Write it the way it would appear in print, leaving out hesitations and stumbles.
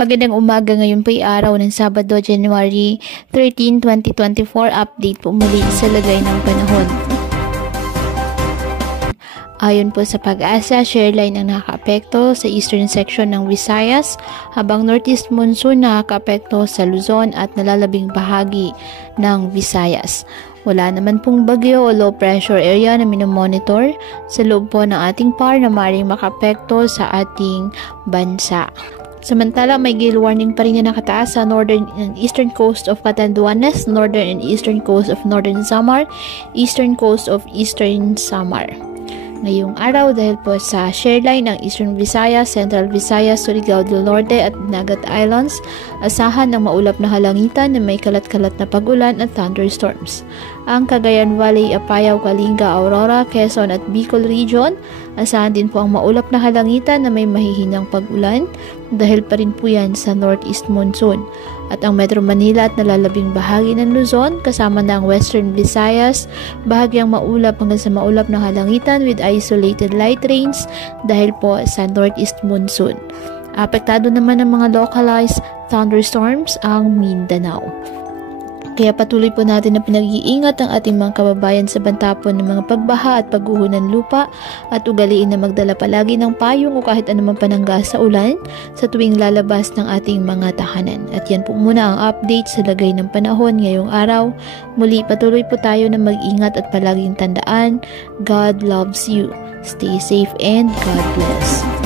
Magandang umaga, ngayon po ay araw ng Sabado, January 13, 2024. Update po muli sa lagay ng panahon. Ayon po sa Pag-asa, shareline ang nakakaapekto sa eastern section ng Visayas, habang northeast monsoon nakakaapekto sa Luzon at nalalabing bahagi ng Visayas. Wala naman pong bagyo o low pressure area na minomonitor sa loob po ng ating PAR na maaaring makaapekto sa ating bansa. Samantala, may gale warning pa rin na nakataas sa northern and eastern coast of Catanduanes, northern and eastern coast of northern Samar, eastern coast of eastern Samar. Ngayong araw, dahil po sa shareline ng Eastern Visayas, Central Visayas, Surigao del Norte at Nagat Islands, asahan ng maulap na halangitan na may kalat-kalat na pag-ulan at thunderstorms. Ang Cagayan Valley, Apayao, Kalinga, Aurora, Quezon at Bicol Region, asahan din po ang maulap na halangitan na may mahihinang pag-ulan dahil pa rin po yan sa northeast monsoon. At ang Metro Manila at nalalabing bahagi ng Luzon, kasama na ang Western Visayas, bahagyang maulap hanggang sa maulap na halangitan with isolated light rains dahil po sa northeast monsoon. Apektado naman ng mga localized thunderstorms ang Mindanao. Kaya patuloy po natin na pinag-iingat ang ating mga kababayan sa bantapon ng mga pagbaha at pagguho ng lupa at ugaliin na magdala palagi ng payong o kahit anumang panangga sa ulan sa tuwing lalabas ng ating mga tahanan. At yan po muna ang update sa lagay ng panahon ngayong araw. Muli patuloy po tayo na mag-ingat at palaging tandaan, God loves you. Stay safe and God bless.